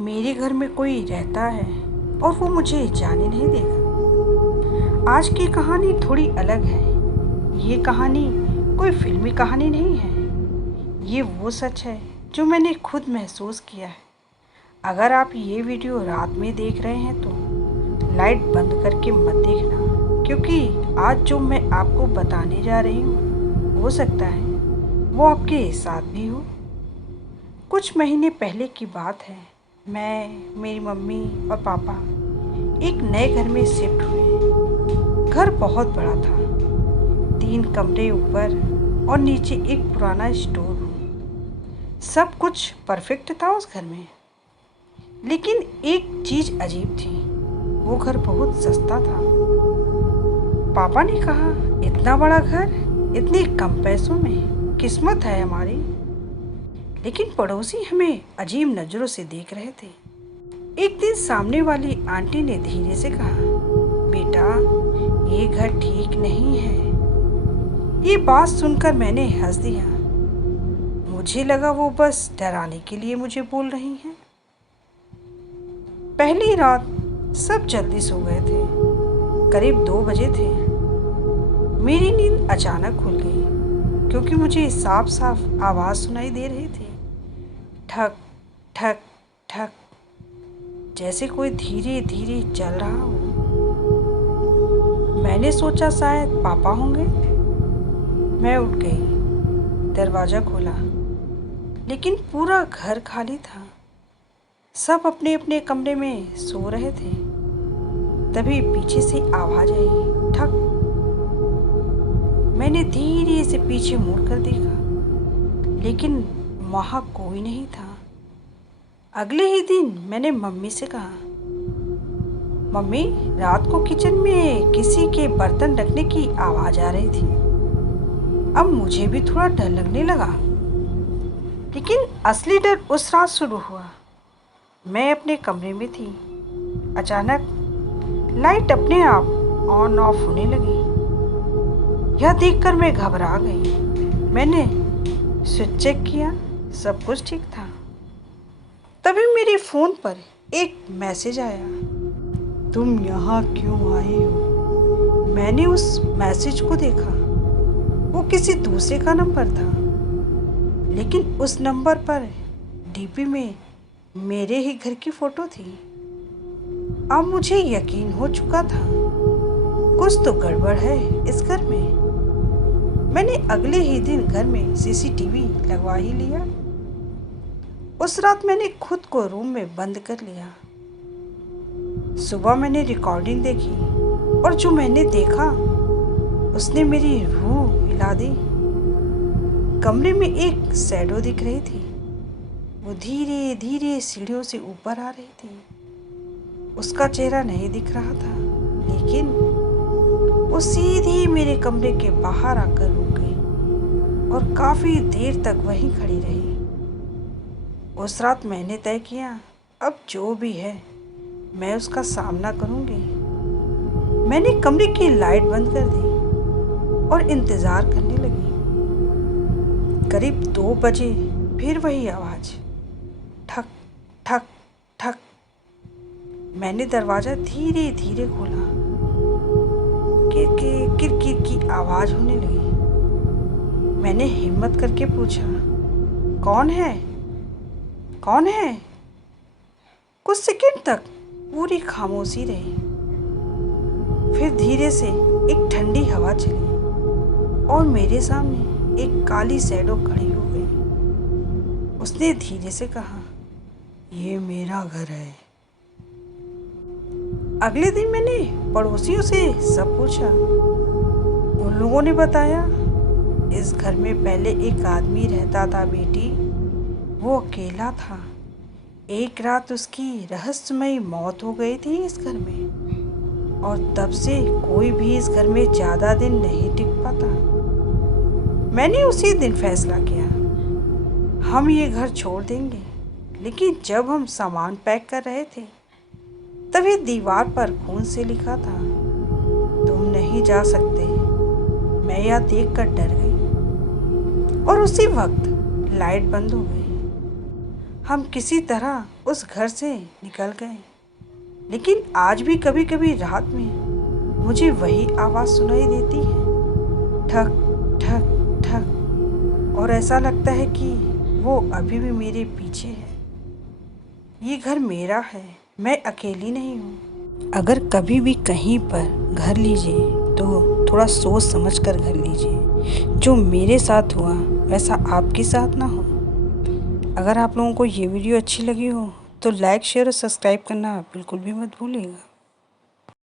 मेरे घर में कोई रहता है और वो मुझे जाने नहीं देगा। आज की कहानी थोड़ी अलग है। ये कहानी कोई फिल्मी कहानी नहीं है। ये वो सच है जो मैंने खुद महसूस किया है। अगर आप ये वीडियो रात में देख रहे हैं तो लाइट बंद करके मत देखना, क्योंकि आज जो मैं आपको बताने जा रही हूँ हो सकता है वो आपके साथ भी हो। कुछ महीने पहले की बात है। मैं, मेरी मम्मी और पापा एक नए घर में शिफ्ट हुए। घर बहुत बड़ा था, 3 कमरे ऊपर और नीचे एक पुराना स्टोर रूम। सब कुछ परफेक्ट था उस घर में। लेकिन एक चीज़ अजीब थी, वो घर बहुत सस्ता था। पापा ने कहा, इतना बड़ा घर इतने कम पैसों में, किस्मत है हमारी। लेकिन पड़ोसी हमें अजीब नज़रों से देख रहे थे। एक दिन सामने वाली आंटी ने धीरे से कहा, बेटा ये घर ठीक नहीं है। ये बात सुनकर मैंने हंस दिया। मुझे लगा वो बस डराने के लिए मुझे बोल रही हैं। पहली रात सब जल्दी सो गए थे। करीब 2 बजे थे। मेरी नींद अचानक खुल गई, क्योंकि मुझे साफ साफ आवाज़ सुनाई दे रही थी। ठक ठक ठक, जैसे कोई धीरे धीरे चल रहा हो। मैंने सोचा शायद पापा होंगे। मैं उठ गई, दरवाज़ा खोला, लेकिन पूरा घर खाली था। सब अपने अपने कमरे में सो रहे थे। तभी पीछे से आवाज़ आई, ठक। मैंने धीरे से पीछे मुड़कर देखा, लेकिन वहाँ कोई नहीं था। अगले ही दिन मैंने मम्मी से कहा, मम्मी रात को किचन में किसी के बर्तन रखने की आवाज़ आ रही थी। अब मुझे भी थोड़ा डर लगने लगा, लेकिन असली डर उस रात शुरू हुआ। मैं अपने कमरे में थी। अचानक लाइट अपने आप ऑन ऑफ होने लगी। यह देखकर मैं घबरा गई। मैंने स्विच चेक किया, सब कुछ ठीक था। तभी मेरे फ़ोन पर एक मैसेज आया, तुम यहाँ क्यों आए हो? मैंने उस मैसेज को देखा। वो किसी दूसरे का नंबर था, लेकिन उस नंबर पर डीपी में मेरे ही घर की फ़ोटो थी। अब मुझे यकीन हो चुका था, कुछ तो गड़बड़ है इस घर में। मैंने अगले ही दिन घर में सीसीटीवी लगवा ही लिया। उस रात मैंने खुद को रूम में बंद कर लिया। सुबह मैंने रिकॉर्डिंग देखी, और जो मैंने देखा उसने मेरी रूह हिला दी। कमरे में एक शैडो दिख रही थी। वो धीरे धीरे सीढ़ियों से ऊपर आ रही थी। उसका चेहरा नहीं दिख रहा था, लेकिन वो सीधी मेरे कमरे के बाहर आकर रुक गई और काफ़ी देर तक वहीं खड़ी रही। उस रात मैंने तय किया, अब जो भी है मैं उसका सामना करूंगी। मैंने कमरे की लाइट बंद कर दी और इंतज़ार करने लगी। करीब 2 बजे फिर वही आवाज़, ठक ठक ठक। मैंने दरवाज़ा धीरे धीरे खोला। किरकिर किरकिर की आवाज़ होने लगी। मैंने हिम्मत करके पूछा, कौन है? कौन है? कुछ सेकंड तक पूरी खामोशी रही। फिर धीरे से एक ठंडी हवा चली और मेरे सामने एक काली शैडो खड़ी हो गई। उसने धीरे से कहा, ये मेरा घर है। अगले दिन मैंने पड़ोसियों से सब पूछा। उन लोगों ने बताया, इस घर में पहले एक आदमी रहता था बेटी। वो अकेला था। एक रात उसकी रहस्यमयी मौत हो गई थी इस घर में, और तब से कोई भी इस घर में ज़्यादा दिन नहीं टिक पाता। मैंने उसी दिन फैसला किया, हम ये घर छोड़ देंगे। लेकिन जब हम सामान पैक कर रहे थे, तभी दीवार पर खून से लिखा था, तुम नहीं जा सकते। मैं यह देखकर डर गई और उसी वक्त लाइट बंद हो गई। हम किसी तरह उस घर से निकल गए। लेकिन आज भी कभी कभी रात में मुझे वही आवाज़ सुनाई देती है, ठक ठक ठक, और ऐसा लगता है कि वो अभी भी मेरे पीछे है। ये घर मेरा है, मैं अकेली नहीं हूँ। अगर कभी भी कहीं पर घर लीजिए तो थोड़ा सोच समझ कर घर लीजिए। जो मेरे साथ हुआ वैसा आपके साथ ना हो। अगर आप लोगों को ये वीडियो अच्छी लगी हो तो लाइक, शेयर और सब्सक्राइब करना बिल्कुल भी मत भूलिएगा।